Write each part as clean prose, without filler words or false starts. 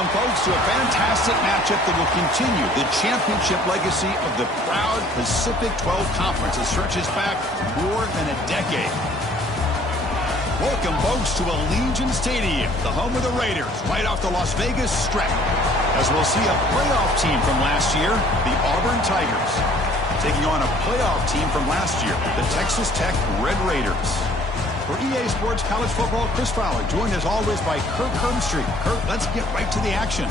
Welcome, folks, to a fantastic matchup that will continue the championship legacy of the proud Pacific 12 Conference that stretches back more than a decade. Welcome, folks, to Allegiant Stadium, the home of the Raiders, right off the Las Vegas Strip, as we'll see a playoff team from last year, the Auburn Tigers, taking on a playoff team from last year, the Texas Tech Red Raiders. For EA Sports College Football, Chris Fowler, joined as always by Kirk Herbstreit. Kirk, let's get right to the action.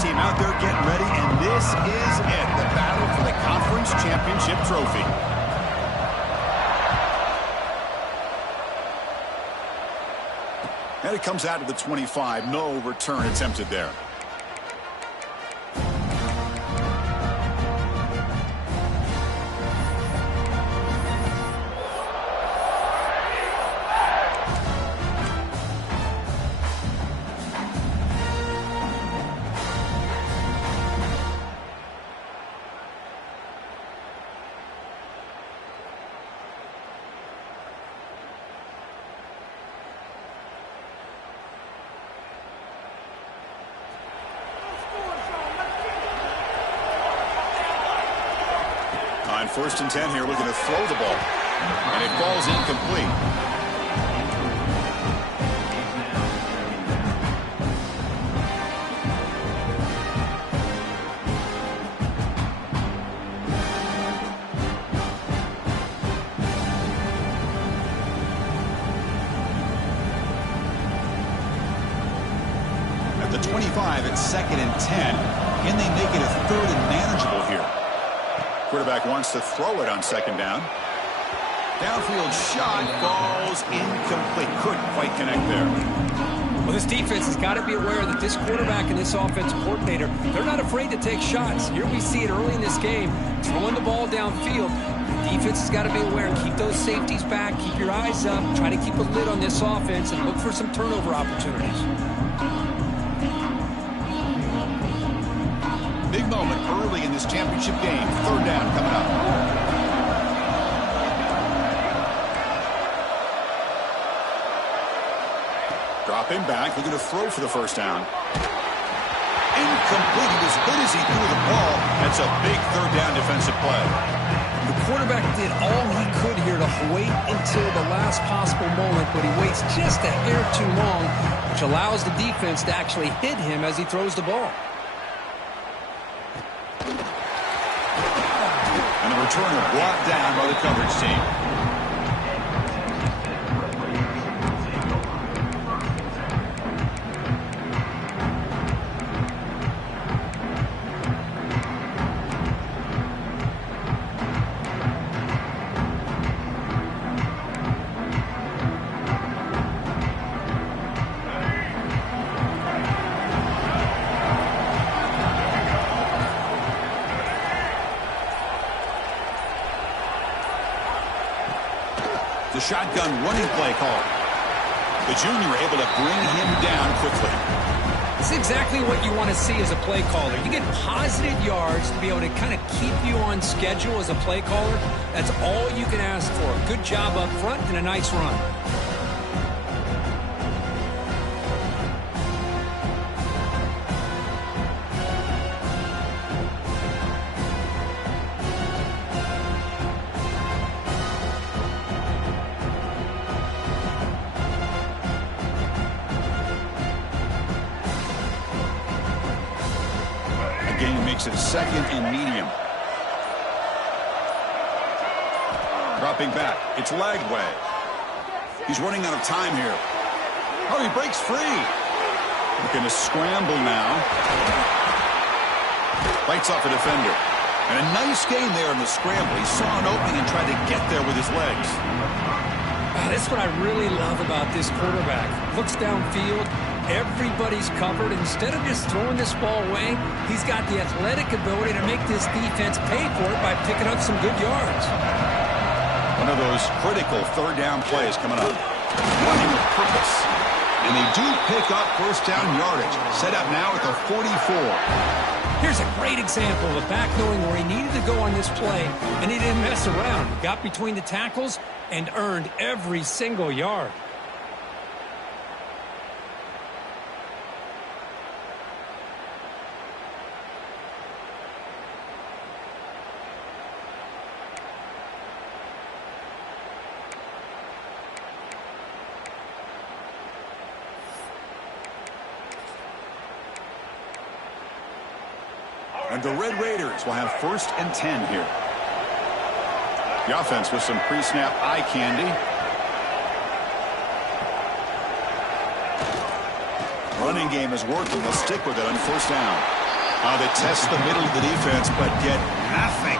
Team out there getting ready, and this is it, the battle for the conference championship trophy. And it comes out to the 25. No return attempted there. On 1st and 10 here, looking to throw the ball. And it falls incomplete. At the 25, it's 2nd and 10. Can they make it a 3rd and manageable here? Quarterback wants to throw it on 2nd down. Downfield shot falls incomplete. Couldn't quite connect there. Well, this defense has got to be aware that this quarterback and this offensive coordinator, they're not afraid to take shots. Here we see it early in this game, throwing the ball downfield. The defense has got to be aware and keep those safeties back, keep your eyes up, try to keep a lid on this offense and look for some turnover opportunities. Big moment early in this championship game. 3rd down coming up. Dropping back, looking to throw for the 1st down. Incomplete. He was good as he threw the ball. That's a big 3rd down defensive play. The quarterback did all he could here to wait until the last possible moment, but he waits just a hair too long, which allows the defense to actually hit him as he throws the ball. Returner brought down by the coverage team. The shotgun running play call. The junior able to bring him down quickly. This is exactly what you want to see as a play caller. You get positive yards to be able to kind of keep you on schedule as a play caller. That's all you can ask for. Good job up front and a nice run. Makes it 2nd and medium. Dropping back. It's Lagway. He's running out of time here. Oh, he breaks free. Looking to scramble now. Bites off a defender. And a nice gain there in the scramble. He saw an opening and tried to get there with his legs. That's what I really love about this quarterback. Looks downfield, everybody's covered. Instead of just throwing this ball away, he's got the athletic ability to make this defense pay for it by picking up some good yards. One of those critical third down plays coming up. Running with purpose. And they do pick up first down yardage. Set up now at the 44. Here's a great example of a back knowing where he needed to go on this play, and he didn't mess around. He got between the tackles and earned every single yard. And the Red Raiders will have 1st and 10 here. The offense with some pre-snap eye candy. Running game is working. They'll stick with it on 1st down. They test the middle of the defense, but get nothing.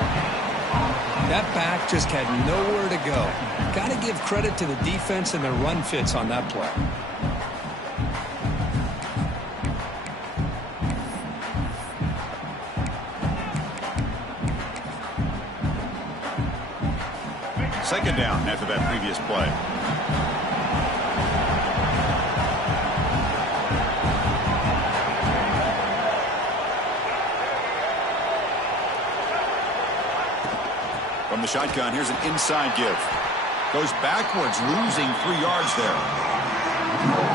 That back just had nowhere to go. Got to give credit to the defense and their run fits on that play. Second down after that previous play. From the shotgun, here's an inside give. Goes backwards, losing 3 yards there.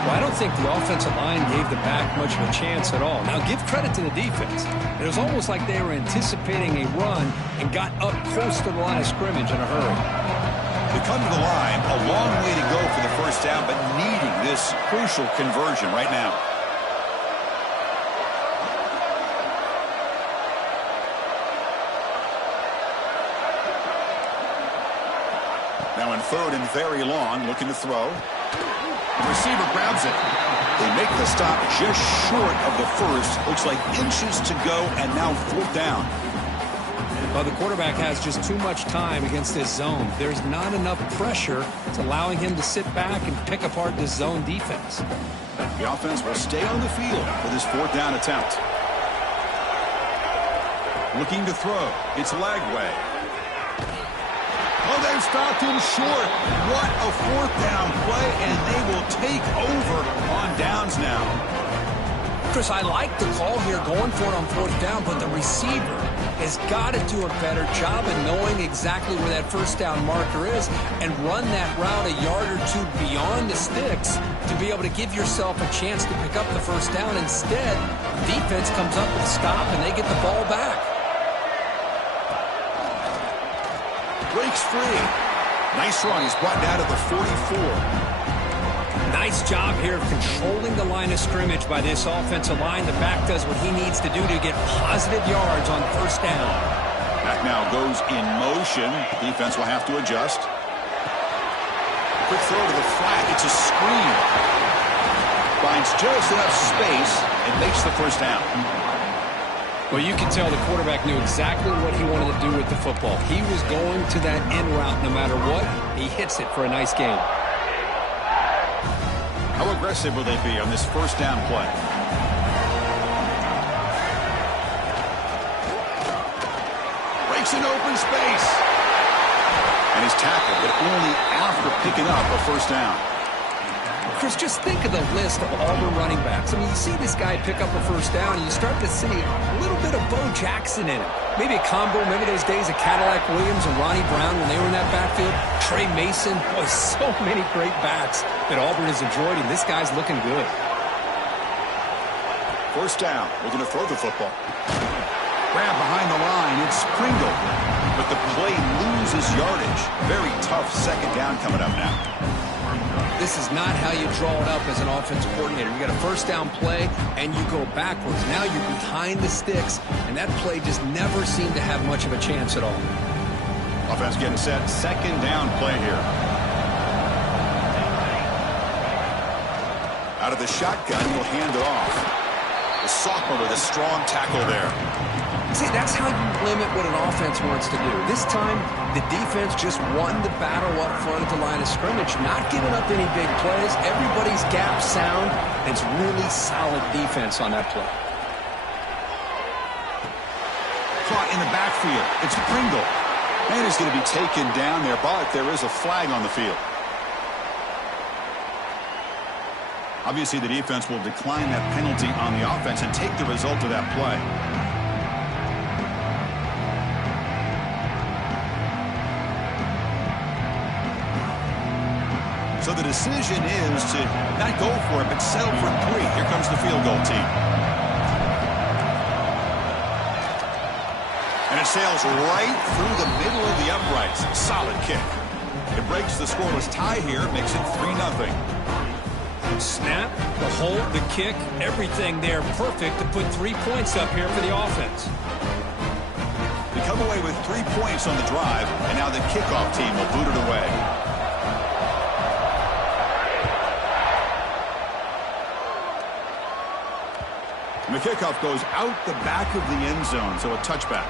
Well, I don't think the offensive line gave the back much of a chance at all. Now, give credit to the defense. It was almost like they were anticipating a run and got up close to the line of scrimmage in a hurry. They come to the line, a long way to go for the 1st down, but needing this crucial conversion right now. Now in 3rd and very long, looking to throw. The receiver grabs it. They make the stop just short of the 1st. Looks like inches to go, and now 4th down. Well, the quarterback has just too much time against this zone. There's not enough pressure. It's allowing him to sit back and pick apart this zone defense. The offense will stay on the field for this 4th down attempt. Looking to throw. It's Lagway. Oh, they've stopped him short. What a 4th down play, and they will take over on downs now. Chris, I like the call here going for it on 4th down, but the receiver has got to do a better job of knowing exactly where that 1st down marker is and run that route a yard or 2 beyond the sticks to be able to give yourself a chance to pick up the 1st down. Instead, defense comes up with a stop and they get the ball back. Breaks free. Nice run. He's brought down to the 44. Nice job here of controlling the line of scrimmage by this offensive line. The back does what he needs to do to get positive yards on 1st down. Back now goes in motion. Defense will have to adjust. Quick throw to the flat. It's a screen. Finds just enough space and makes the 1st down. Well, you can tell the quarterback knew exactly what he wanted to do with the football. He was going to that in route no matter what. He hits it for a nice gain. How aggressive will they be on this 1st down play? Breaks an open space. And he's tackled, but only after picking up a 1st down. Chris, just think of the list of Auburn running backs. I mean, you see this guy pick up a 1st down, and you start to see a little bit of Bo Jackson in it. Maybe a combo. Remember those days of Cadillac Williams and Ronnie Brown when they were in that backfield? Trey Mason. Boy, so many great backs that Auburn has enjoyed, and this guy's looking good. 1st down. We're going to throw the football. Grab behind the line. It's Pringle. But the play loses yardage. Very tough 2nd down coming up now. This is not how you draw it up as an offensive coordinator. You got a 1st down play, and you go backwards. Now you're behind the sticks, and that play just never seemed to have much of a chance at all. Offense getting set. 2nd down play here. Out of the shotgun, he'll hand it off. The sophomore with a strong tackle there. See, that's how you limit what an offense wants to do. This time, the defense just won the battle up front at the line of scrimmage, not giving up any big plays. Everybody's gap sound. It's really solid defense on that play. Caught in the backfield. It's Pringle. And he's going to be taken down there, but there is a flag on the field. Obviously, the defense will decline that penalty on the offense and take the result of that play. So the decision is to not go for it, but settle for 3. Here comes the field goal team. And it sails right through the middle of the uprights. Solid kick. It breaks the scoreless tie here, makes it 3-0. Snap, the hold, the kick, everything there perfect to put 3 points up here for the offense. They come away with 3 points on the drive, and now the kickoff team will boot it away. And the kickoff goes out the back of the end zone, so a touchback.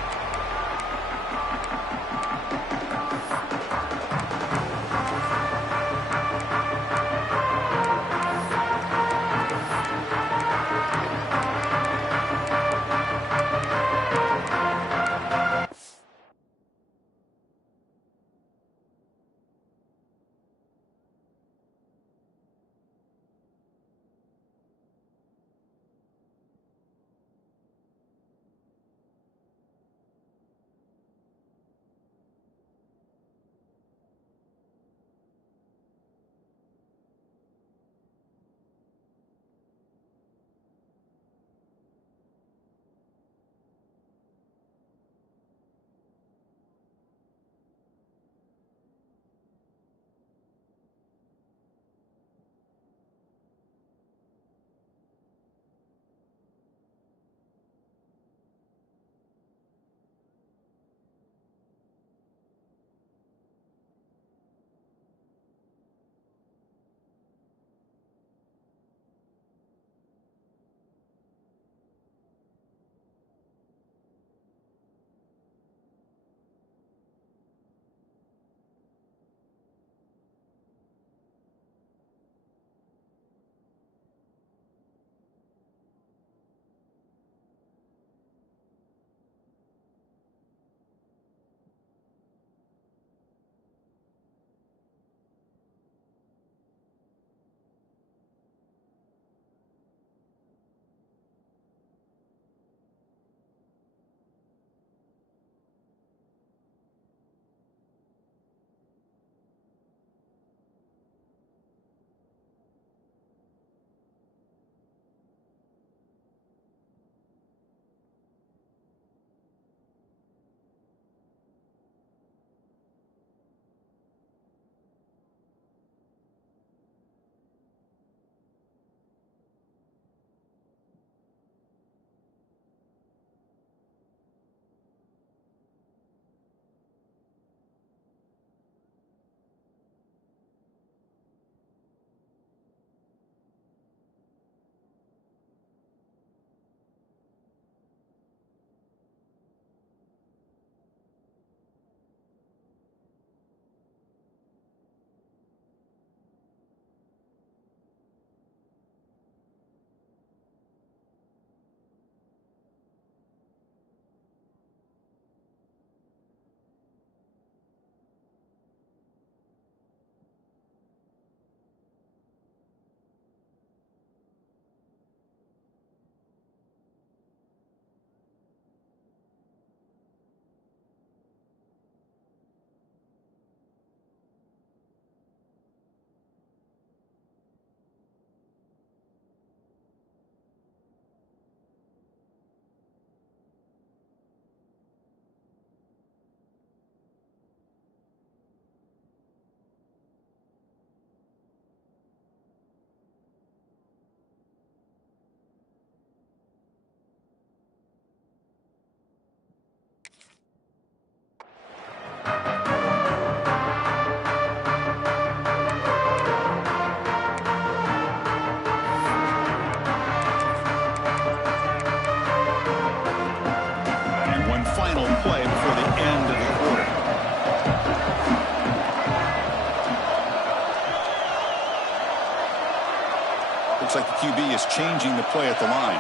play before the end of the quarter. Looks like the QB is changing the play at the line.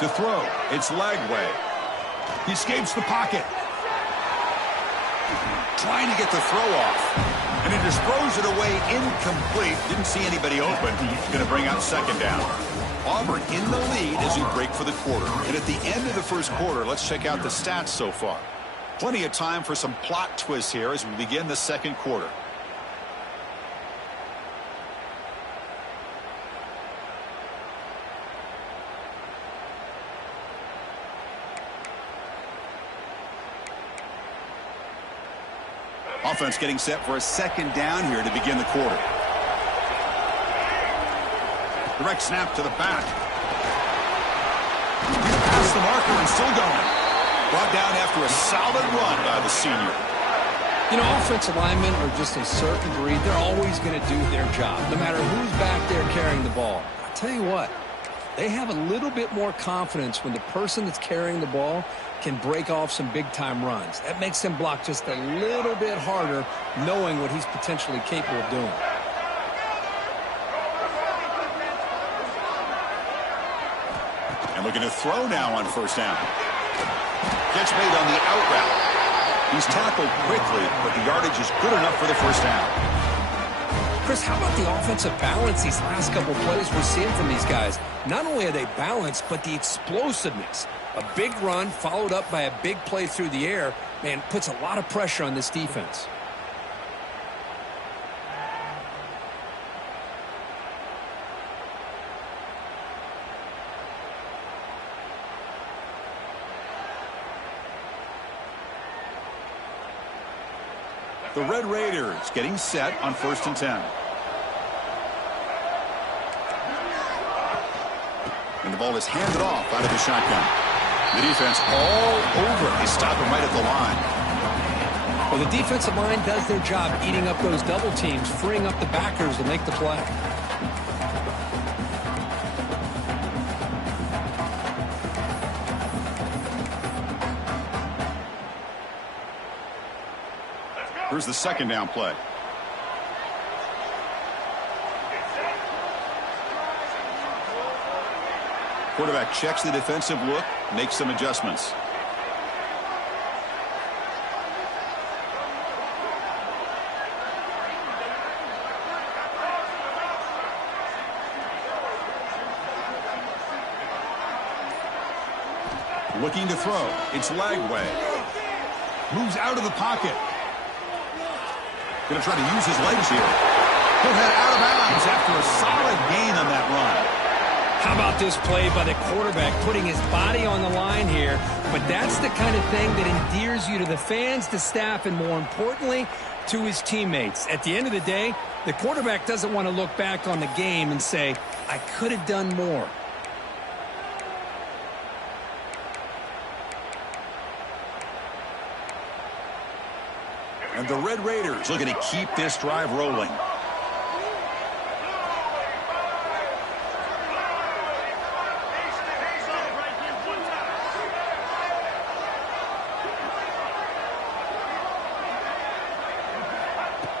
To throw, it's Lagway. He escapes the pocket. Trying to get the throw off. And he just throws it away incomplete. Didn't see anybody open. He's going to bring out second down. Auburn in the lead as we break for the quarter. And at the end of the first quarter, let's check out the stats so far. Plenty of time for some plot twists here as we begin the second quarter. Offense getting set for a second down here to begin the quarter. Direct snap to the back. He's past the marker and still going. Brought down after a solid run by the senior. You know, offensive linemen are just a certain breed. They're always going to do their job, no matter who's back there carrying the ball. I'll tell you what, they have a little bit more confidence when the person that's carrying the ball can break off some big-time runs. That makes him block just a little bit harder, knowing what he's potentially capable of doing. And looking to throw now on first down. Catch made on the out route. He's tackled quickly, but the yardage is good enough for the first down. Chris, how about the offensive balance these last couple plays we're seeing from these guys? Not only are they balanced, but the explosiveness. A big run followed up by a big play through the air, man, puts a lot of pressure on this defense. The Red Raiders getting set on 1st and 10. And the ball is handed off out of the shotgun. The defense all over. They stop him right at the line. Well, the defensive line does their job eating up those double teams, freeing up the backers to make the play. Here's the second down play. Quarterback checks the defensive look, makes some adjustments. Looking to throw. It's Lagway. Moves out of the pocket. Going to try to use his legs here. He'll head out of bounds after a solid gain on that run. How about this play by the quarterback, putting his body on the line here? But that's the kind of thing that endears you to the fans, the staff, and more importantly, to his teammates. At the end of the day, the quarterback doesn't want to look back on the game and say, I could have done more. And the Red Raiders looking to keep this drive rolling.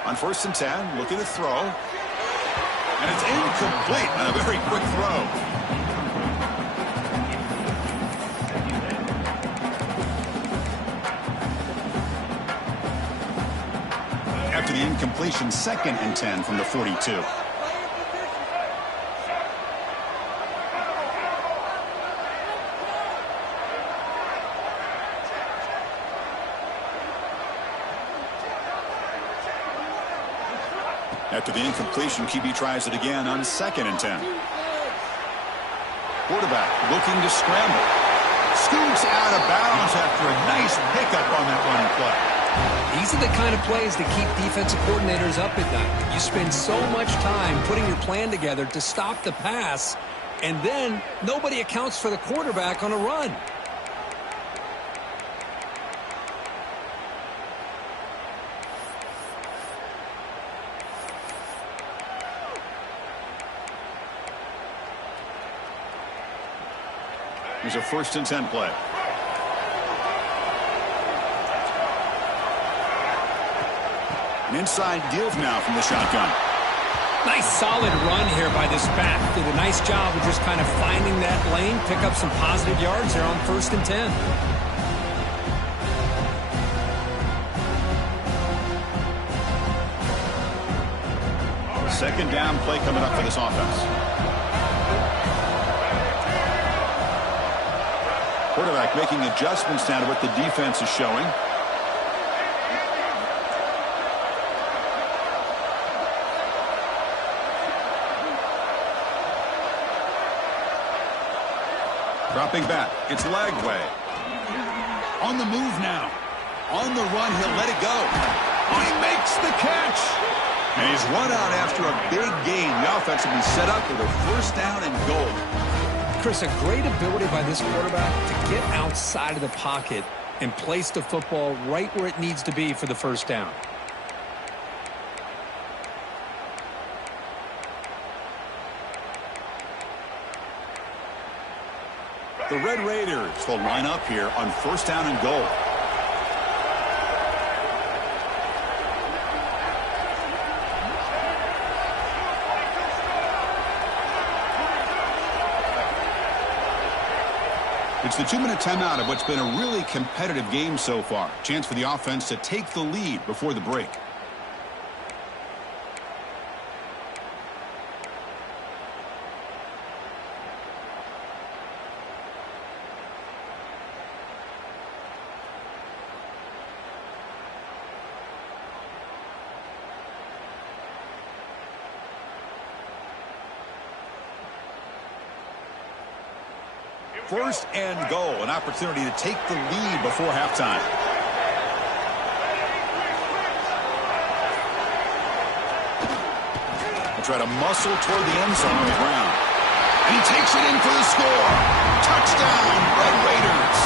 On 1st and 10, looking to throw. And it's incomplete on a very quick throw. After the incompletion, 2nd and 10 from the 42. After the incompletion, QB tries it again on 2nd and 10. Quarterback looking to scramble. Scoops out of bounds after a nice pickup on that running play. These are the kind of plays that keep defensive coordinators up at night. You spend so much time putting your plan together to stop the pass, and then nobody accounts for the quarterback on a run. Here's a 1st and 10 play. An inside give now from the shotgun. Nice solid run here by this back. Did a nice job of just kind of finding that lane, pick up some positive yards there on 1st and 10. Second down play coming up for this offense. Quarterback making adjustments now to what the defense is showing. Dropping back. It's Lagway. On the move now. On the run, he'll let it go. Oh, he makes the catch. And he's run out after a big gain. The offense will be set up with a 1st down and goal. Chris, a great ability by this quarterback to get outside of the pocket and place the football right where it needs to be for the 1st down. The Red Raiders will line up here on 1st down and goal. It's the 2-minute timeout of what's been a really competitive game so far. Chance for the offense to take the lead before the break. First and goal, an opportunity to take the lead before halftime. They'll try to muscle toward the end zone on the ground. And he takes it in for the score. Touchdown, Red Raiders.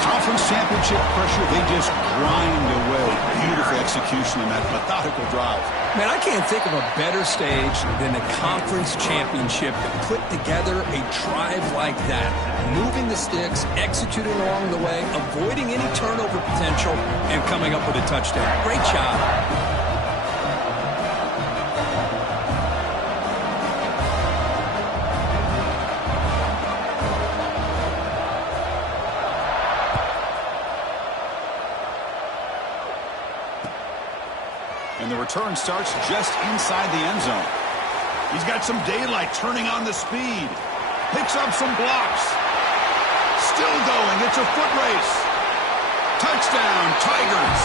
Conference championship pressure, they just grind away. Beautiful execution in that methodical drive. Man, I can't think of a better stage than the conference championship to put together a drive like that. Moving the sticks, executing along the way, avoiding any turnover potential, and coming up with a touchdown. Great job. And the return starts just inside the end zone. He's got some daylight turning on the speed. Picks up some blocks. Still going. It's a foot race. Touchdown, Tigers.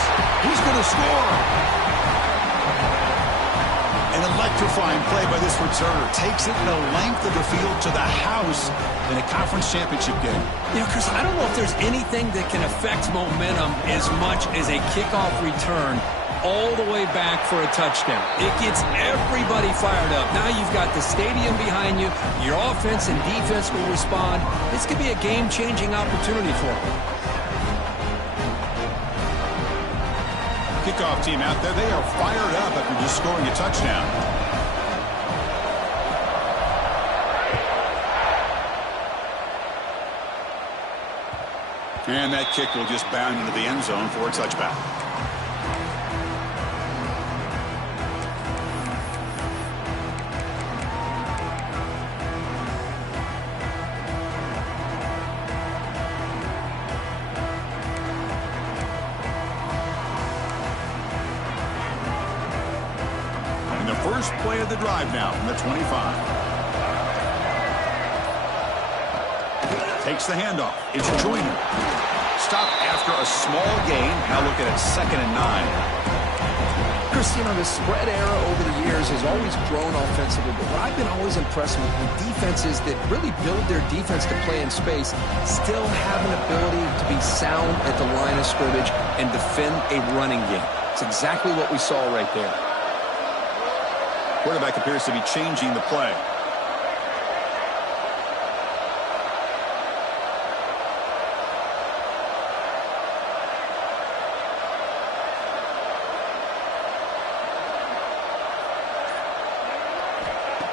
He's going to score. An electrifying play by this returner. Takes it the length of the field to the house in a conference championship game. You know, Chris, I don't know if there's anything that can affect momentum as much as a kickoff return all the way back for a touchdown. It gets everybody fired up. Now you've got the stadium behind you. Your offense and defense will respond. This could be a game-changing opportunity for them. Kickoff team out there, they are fired up after just scoring a touchdown. And that kick will just bound into the end zone for a touchback. First play of the drive now from the 25. Takes the handoff. It's Joyner. Stop after a small gain. Now looking at 2nd and 9. Chris, you know, the spread era over the years has always grown offensively, but what I've been always impressed with defenses that really build their defense to play in space still have an ability to be sound at the line of scrimmage and defend a running game. It's exactly what we saw right there. Quarterback appears to be changing the play.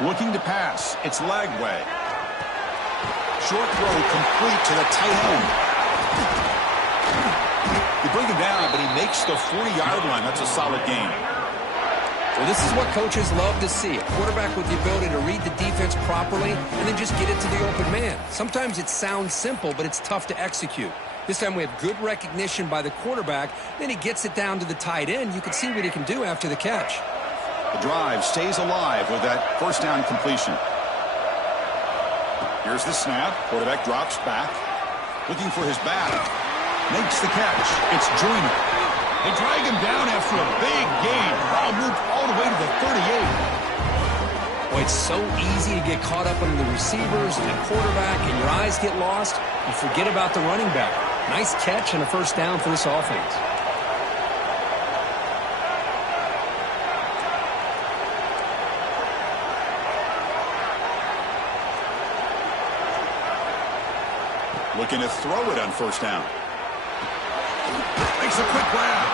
Looking to pass. It's Lagway. Short throw complete to the tight end. You bring him down, but he makes the 40-yard line. That's a solid gain. Well, this is what coaches love to see. A quarterback with the ability to read the defense properly and then just get it to the open man. Sometimes it sounds simple, but it's tough to execute. This time we have good recognition by the quarterback. Then he gets it down to the tight end. You can see what he can do after the catch. The drive stays alive with that first down completion. Here's the snap. Quarterback drops back. Looking for his back. Makes the catch. It's Joyner. They drag him down after a big gain. Ball moved all the way to the 38. Boy, it's so easy to get caught up under the receivers and the quarterback, and your eyes get lost. You forget about the running back. Nice catch and a first down for this offense. Looking to throw it on first down. Makes a quick grab.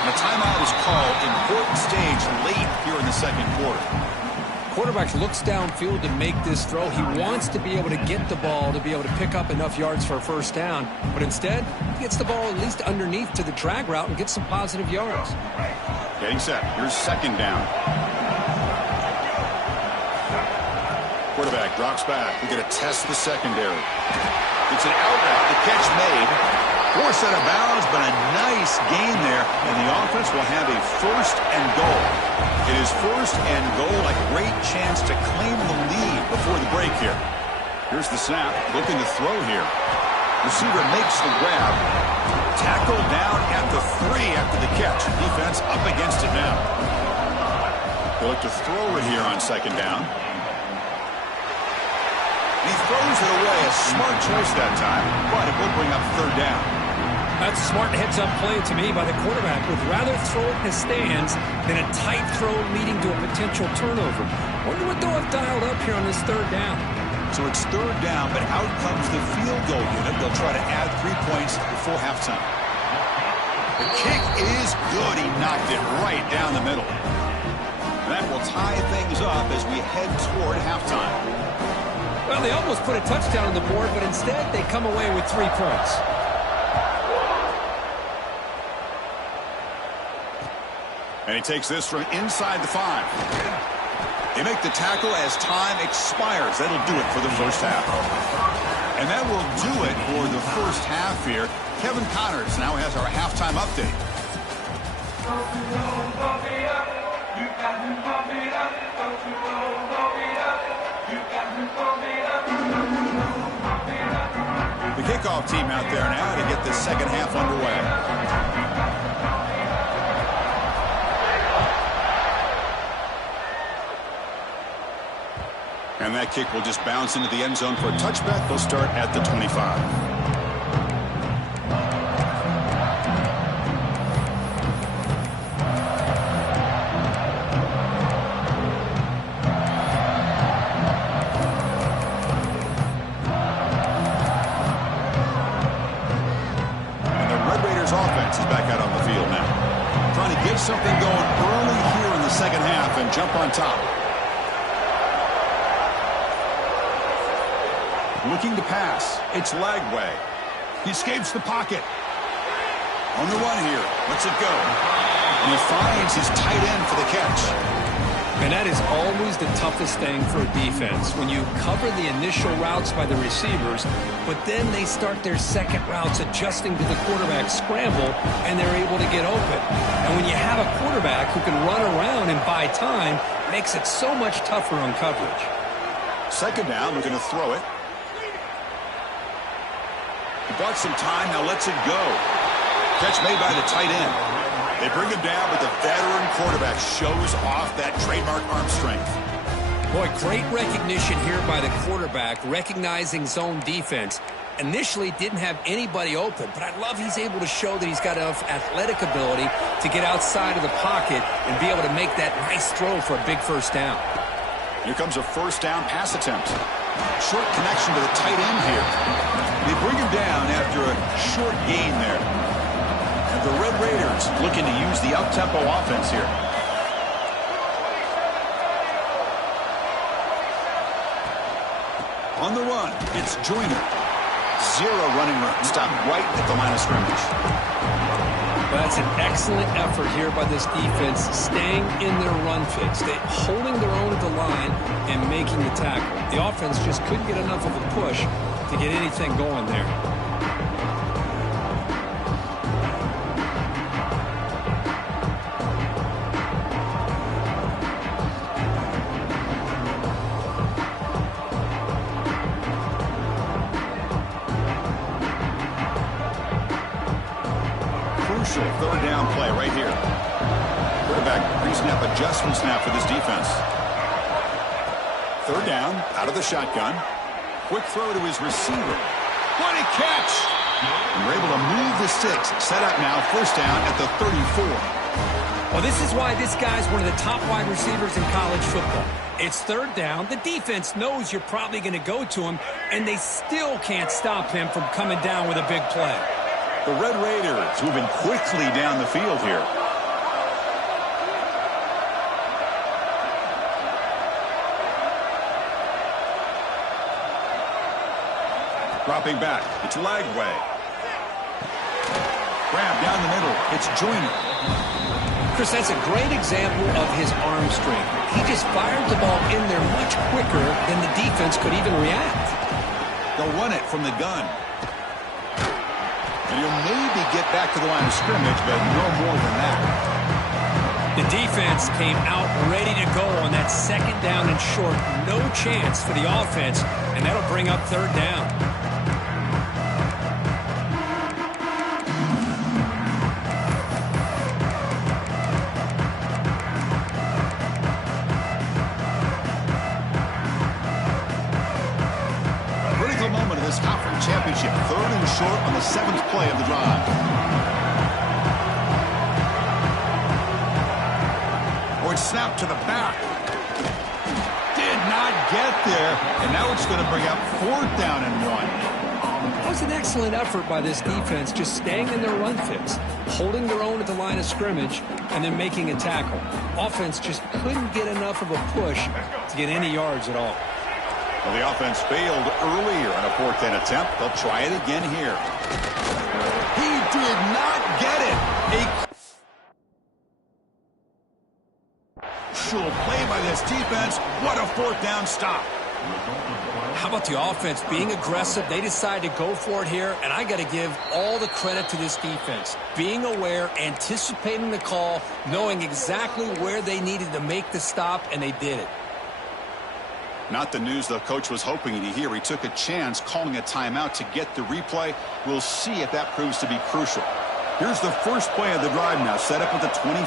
And the timeout is called. Important stage late here in the second quarter. Quarterback looks downfield to make this throw. He wants to be able to get the ball to be able to pick up enough yards for a first down. But instead, he gets the ball at least underneath to the drag route and gets some positive yards. Getting set. Here's second down. Quarterback drops back. We're going to test the secondary. It's an out route. The catch made. Forced out of bounds, but a nice gain there. And the offense will have a first and goal. It is first and goal. A great chance to claim the lead before the break here. Here's the snap. Looking to throw here. Receiver makes the grab. Tackled down at the 3 after the catch. Defense up against it now. They look to throw it here on second down. He throws it away. A smart choice that time, but it will bring up third down. That's a smart heads-up play to me by the quarterback. Would rather throw it in the stands than a tight throw leading to a potential turnover. Wonder what they'll have dialed up here on this third down. So it's third down, but out comes the field goal unit. They'll try to add 3 points before halftime. The kick is good. He knocked it right down the middle. That will tie things up as we head toward halftime. Well, they almost put a touchdown on the board, but instead they come away with 3 points. And he takes this from inside the 5. They make the tackle as time expires. That'll do it for the first half. And that will do it for the first half here. Kevin Connors now has our halftime update. The kickoff team out there now to get the second half underway. And that kick will just bounce into the end zone for a touchback. They'll start at the 25. Something going early here in the second half and jump on top. Looking to pass. It's Lagway. He escapes the pocket. On the run here. Lets it go. And he finds his tight end for the catch. And that is always the toughest thing for a defense, when you cover the initial routes by the receivers, but then they start their second routes adjusting to the quarterback's scramble, and they're able to get open. And when you have a quarterback who can run around and buy time, it makes it so much tougher on coverage. Second down, we're going to throw it. He bought some time, now lets it go. Catch made by the tight end. They bring him down, but the veteran quarterback shows off that trademark arm strength. Boy, great recognition here by the quarterback, recognizing zone defense. Initially didn't have anybody open, but I love he's able to show that he's got enough athletic ability to get outside of the pocket and be able to make that nice throw for a big first down. Here comes a first down pass attempt. Short connection to the tight end here. They bring him down after a short gain there. And the Red Raiders looking to use the up-tempo offense here. On the run, it's Joyner. Zero running room. Stopped right at the line of scrimmage. That's an excellent effort here by this defense, staying in their run fix, holding their own at the line and making the tackle. The offense just couldn't get enough of a push to get anything going there. Third down play right here. Quarterback pre-snap adjustment snap for this defense. Third down, out of the shotgun. Quick throw to his receiver. What a catch! And we're able to move the sticks. Set up now, first down at the 34. Well, this is why this guy's one of the top wide receivers in college football. It's third down. The defense knows you're probably going to go to him, and they still can't stop him from coming down with a big play. The Red Raiders moving quickly down the field here. Dropping back, it's Lagway. Grab down the middle, it's Joyner. Chris, that's a great example of his arm strength. He just fired the ball in there much quicker than the defense could even react. They'll run it from the gun. And he'll maybe get back to the line of scrimmage, but no more than that. The defense came out ready to go on that second down and short. No chance for the offense, and that'll bring up third down. Moment of this conference championship. Third and short on the 7th play of the drive. Or it's snapped to the back. Did not get there. And now it's going to bring up fourth down and 1. That was an excellent effort by this defense, just staying in their run fix, holding their own at the line of scrimmage, and then making a tackle. Offense just couldn't get enough of a push to get any yards at all. Well, the offense failed earlier on a fourth down attempt. They'll try it again here. He did not get it. A crucial play by this defense. What a fourth down stop. How about the offense being aggressive? They decided to go for it here, and I got to give all the credit to this defense. Being aware, anticipating the call, knowing exactly where they needed to make the stop, and they did it. Not the news the coach was hoping to hear. He took a chance calling a timeout to get the replay. We'll see if that proves to be crucial. Here's the first play of the drive now, set up at the 24.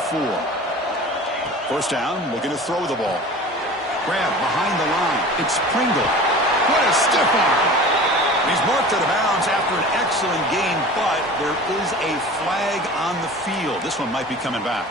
First down, looking to throw the ball. Grab behind the line. It's Pringle. What a stiff arm. He's marked out of bounds after an excellent game, but there is a flag on the field. This one might be coming back.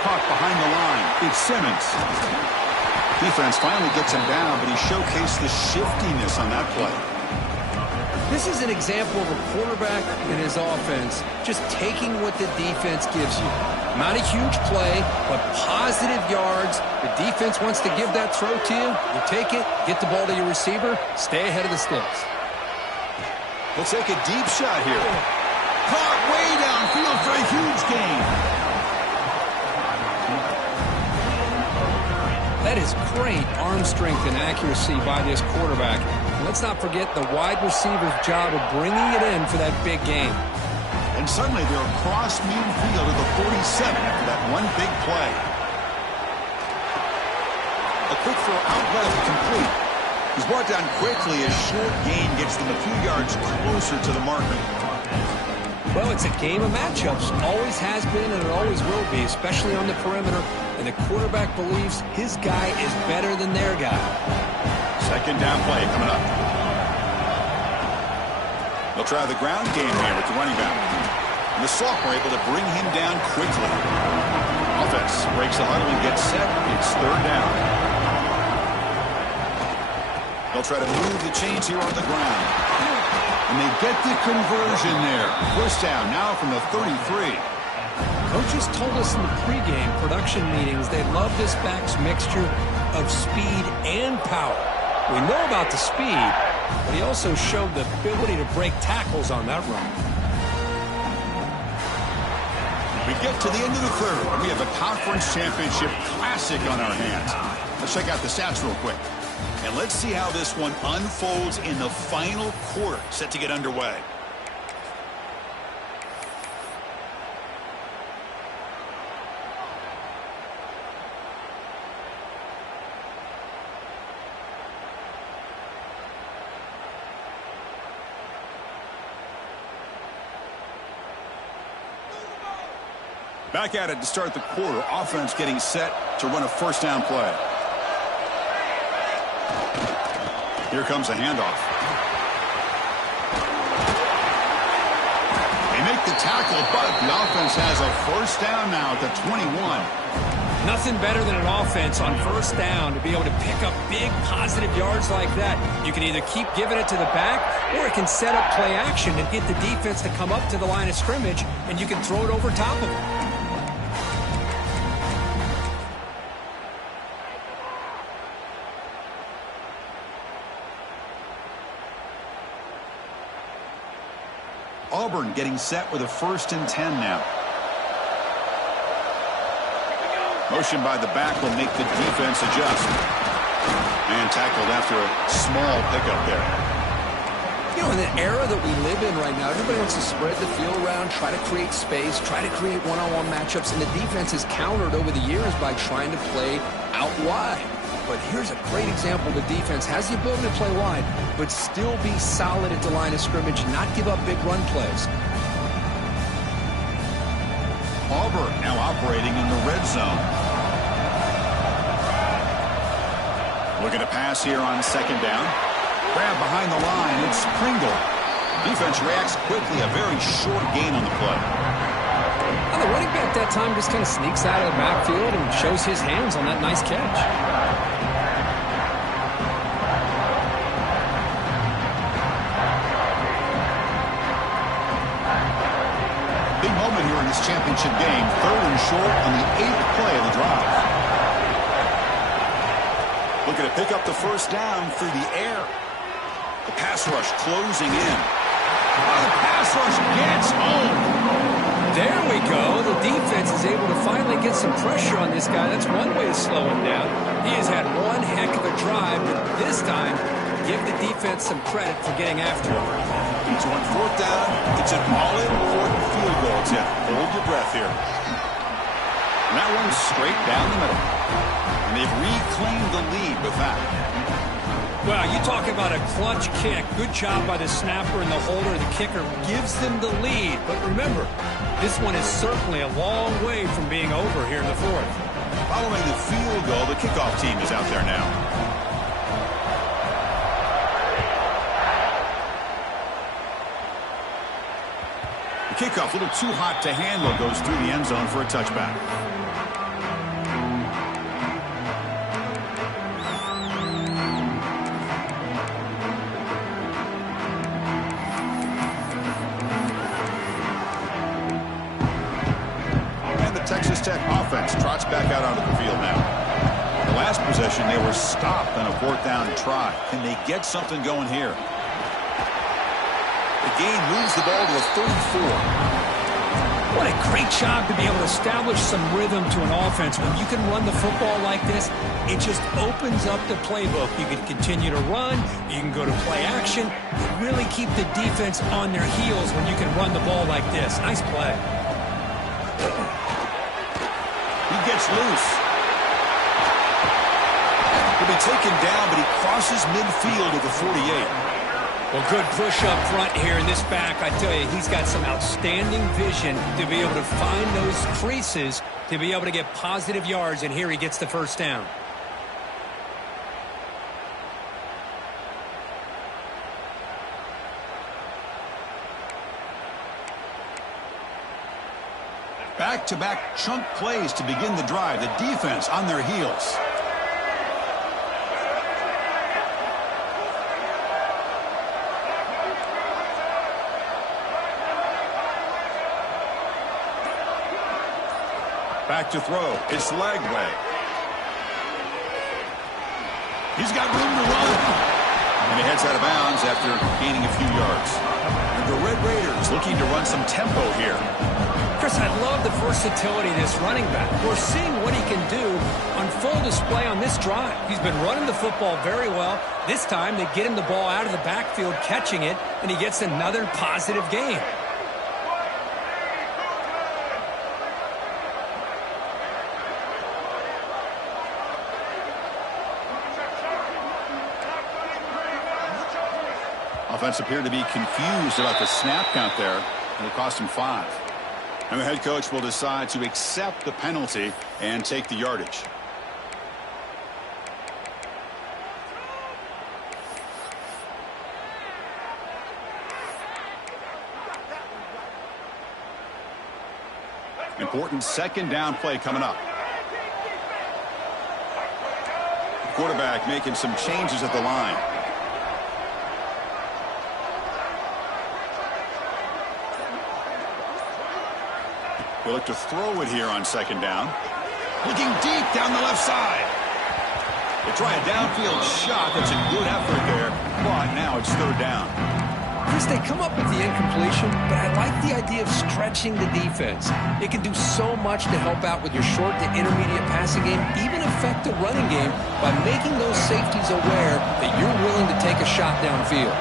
Caught behind the line. It's Simmons. Defense finally gets him down, but he showcased the shiftiness on that play. This is an example of a quarterback and his offense just taking what the defense gives you. Not a huge play, but positive yards. The defense wants to give that throw to you. You take it, get the ball to your receiver, stay ahead of the sticks. We'll take a deep shot here. Caught way downfield for a huge gain. That is great arm strength and accuracy by this quarterback. And let's not forget the wide receiver's job of bringing it in for that big game. And suddenly they're across midfield at the 47 after that one big play. A quick throw out left, complete. He's brought down quickly as short gain gets them a few yards closer to the marker. Well, it's a game of matchups. Always has been and it always will be, especially on the perimeter. And the quarterback believes his guy is better than their guy. Second down play coming up. They'll try the ground game here with the running back. And the sophomore able to bring him down quickly. Offense breaks the huddle and gets set. It's third down. They'll try to move the chains here on the ground. And they get the conversion there. First down now from the 33. Coaches told us in the pregame production meetings they love this back's mixture of speed and power. We know about the speed, but he also showed the ability to break tackles on that run. We get to the end of the third, and we have a conference championship classic on our hands. Let's check out the stats real quick. And let's see how this one unfolds in the final quarter, set to get underway. Back at it to start the quarter. Offense getting set to run a first down play. Here comes a handoff. They make the tackle, but the offense has a first down now at the 21. Nothing better than an offense on first down to be able to pick up big positive yards like that. You can either keep giving it to the back, or it can set up play action and get the defense to come up to the line of scrimmage, and you can throw it over top of them. Auburn getting set with a 1st and 10 now. Motion by the back will make the defense adjust. And tackled after a small pickup there. You know, in the era that we live in right now, everybody wants to spread the field around, try to create space, try to create one-on-one matchups, and the defense has countered over the years by trying to play out wide. But here's a great example. The defense has the ability to play wide, but still be solid at the line of scrimmage and not give up big run plays. Auburn now operating in the red zone. Looking to pass here on 2nd down. Grab behind the line. It's Pringle. Defense reacts quickly. A very short gain on the play. Well, the running back that time just kind of sneaks out of the backfield and shows his hands on that nice catch. Big moment here in this championship game. 3rd and short on the 8th play of the drive. Looking to pick up the first down through the air. The pass rush closing in. Oh, the pass rush gets home. There we go. The defense is able to finally get some pressure on this guy. That's one way to slow him down. He has had one heck of a drive, but this time, give the defense some credit for getting after him. So on 4th down, it's an all-important field goal. It's it. Hold your breath here. And that one's straight down the middle. And they've reclaimed the lead with that. Well, you talk about a clutch kick. Good job by the snapper and the holder. The kicker gives them the lead. But remember, this one is certainly a long way from being over here in the 4th. Following the field goal, the kickoff team is out there now. The kickoff, a little too hot to handle, goes through the end zone for a touchback. Texas Tech offense trots back out onto the field now. The last possession, they were stopped on a 4th down try. Can they get something going here? The game moves the ball to the 34. What a great job to be able to establish some rhythm to an offense. When you can run the football like this, it just opens up the playbook. You can continue to run. You can go to play action. You really keep the defense on their heels when you can run the ball like this. Nice play. He gets loose. He'll be taken down, but he crosses midfield at the 48. Well, good push up front here in this back. I tell you, he's got some outstanding vision to be able to find those creases, to be able to get positive yards, and here he gets the first down. Back-to-back chunk plays to begin the drive. The defense on their heels. Back to throw. It's Lagway. He's got room to run. And he heads out of bounds after gaining a few yards. And the Red Raiders looking to run some tempo here. Chris, I love the versatility of this running back. We're seeing what he can do on full display on this drive. He's been running the football very well. This time they get him the ball out of the backfield, catching it, and he gets another positive gain. Offense appeared to be confused about the snap count there, and it cost him 5. And the head coach will decide to accept the penalty and take the yardage. Important second down play coming up. The quarterback making some changes at the line. They look to throw it here on second down. Looking deep down the left side. They try a downfield shot. That's a good effort there. But now it's third down. Chris, they come up with the incompletion, but I like the idea of stretching the defense. It can do so much to help out with your short to intermediate passing game, even affect the running game by making those safeties aware that you're willing to take a shot downfield.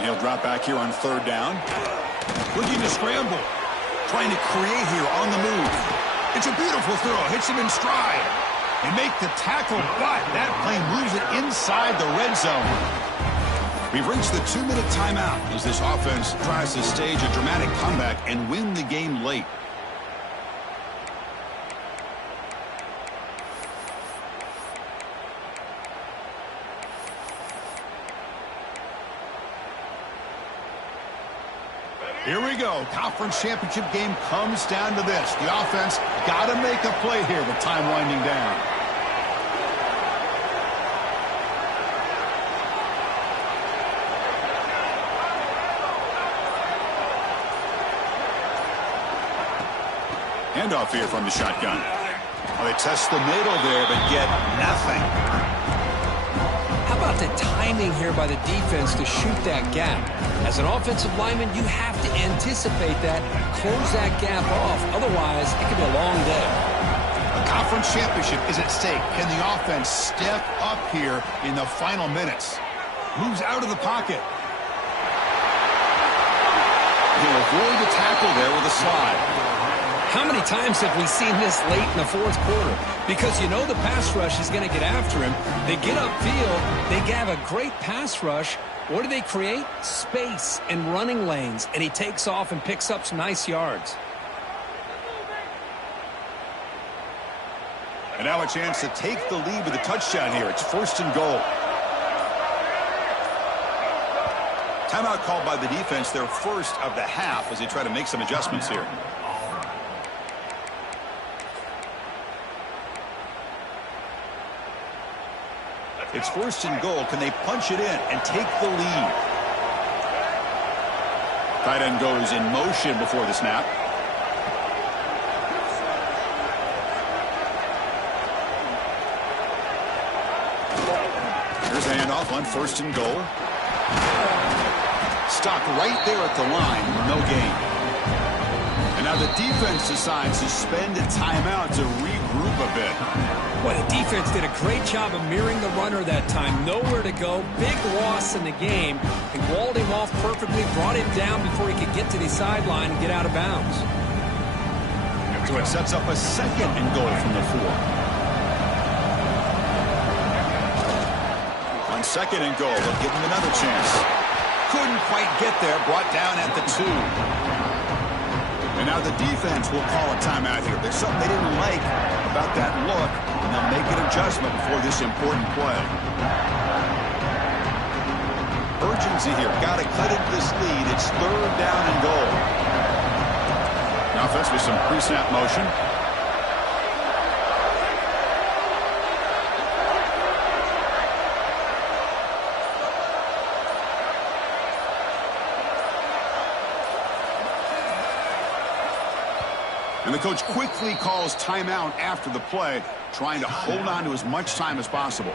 He'll drop back here on third down. Looking to scramble. Trying to create here on the move. It's a beautiful throw. Hits him in stride. They make the tackle, but that play moves it inside the red zone. We've reached the 2-minute timeout as this offense tries to stage a dramatic comeback and win the game late. Here we go. Conference championship game comes down to this. The offense got to make a play here with time winding down. Handoff here from the shotgun. Well, they test the middle there, but get nothing. How about the timing here by the defense to shoot that gap? As an offensive lineman, you have to anticipate that, close that gap off. Otherwise, it could be a long day. A conference championship is at stake. Can the offense step up here in the final minutes? Moves out of the pocket. He'll avoid the tackle there with a slide. How many times have we seen this late in the fourth quarter? Because you know the pass rush is going to get after him. They get upfield. They have a great pass rush. What do they create? Space and running lanes. And he takes off and picks up some nice yards. And now a chance to take the lead with a touchdown here. It's first and goal. Timeout called by the defense, their first of the half, as they try to make some adjustments here. It's first and goal. Can they punch it in and take the lead? Tight end goes in motion before the snap. Here's a handoff on first and goal. Stopped right there at the line. No gain. And now the defense decides to spend a timeout to regroup a bit. Well, the defense did a great job of mirroring the runner that time. Nowhere to go. Big loss in the game. They walled him off perfectly, brought him down before he could get to the sideline and get out of bounds. So it sets up a second and goal from the 4. On second and goal, they'll give him another chance. Couldn't quite get there. Brought down at the 2. Now the defense will call a timeout here. There's something they didn't like about that look, and they'll make an adjustment before this important play. Urgency here. Got to cut into this lead. It's 3rd down and goal. Now offense with some pre-snap motion. And the coach quickly calls timeout after the play, trying to hold on to as much time as possible.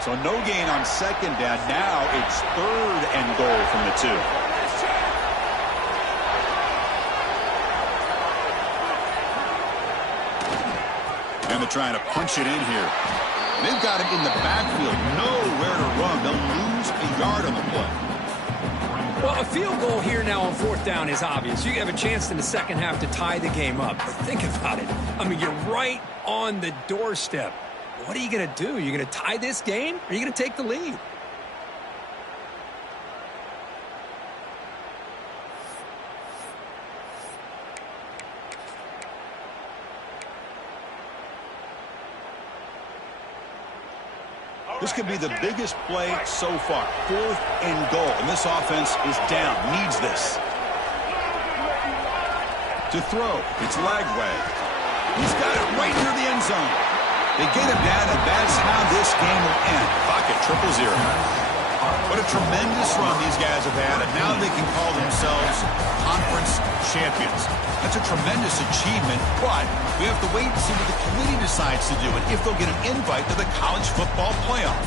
So no gain on 2nd down. Now it's 3rd and goal from the 2. And they're trying to punch it in here. They've got him in the backfield. Nowhere to run. They'll lose a yard on the play. Well, a field goal here now on 4th down is obvious. You have a chance in the second half to tie the game up. But think about it. I mean, you're right on the doorstep. What are you going to do? You're going to tie this game? Or are you going to take the lead? This could be the biggest play so far. 4th and goal. And this offense is down. Needs this. To throw. It's Lagway. He's got it right near the end zone. They get him down, and that's how this game will end. Pocket 0-0. What a tremendous run these guys have had, and now they can call themselves conference champions. That's a tremendous achievement, but we have to wait and see what the committee decides to do and if they'll get an invite to the college football playoff.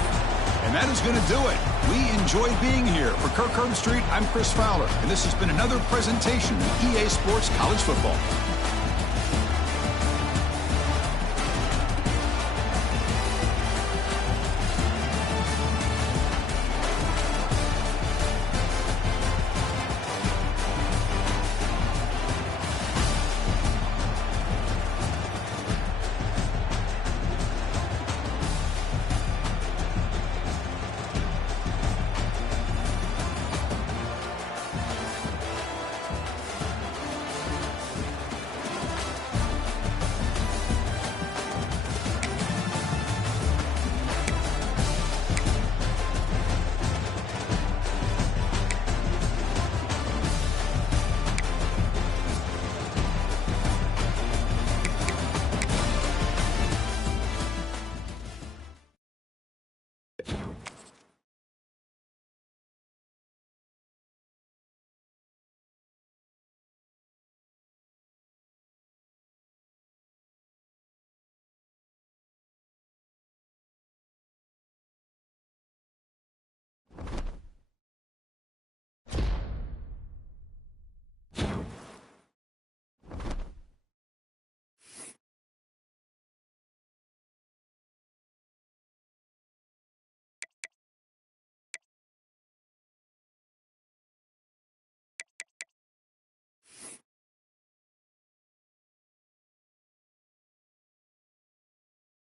And that is going to do it. We enjoy being here. For Kirk Herbstreit, I'm Chris Fowler, and this has been another presentation of EA Sports College Football.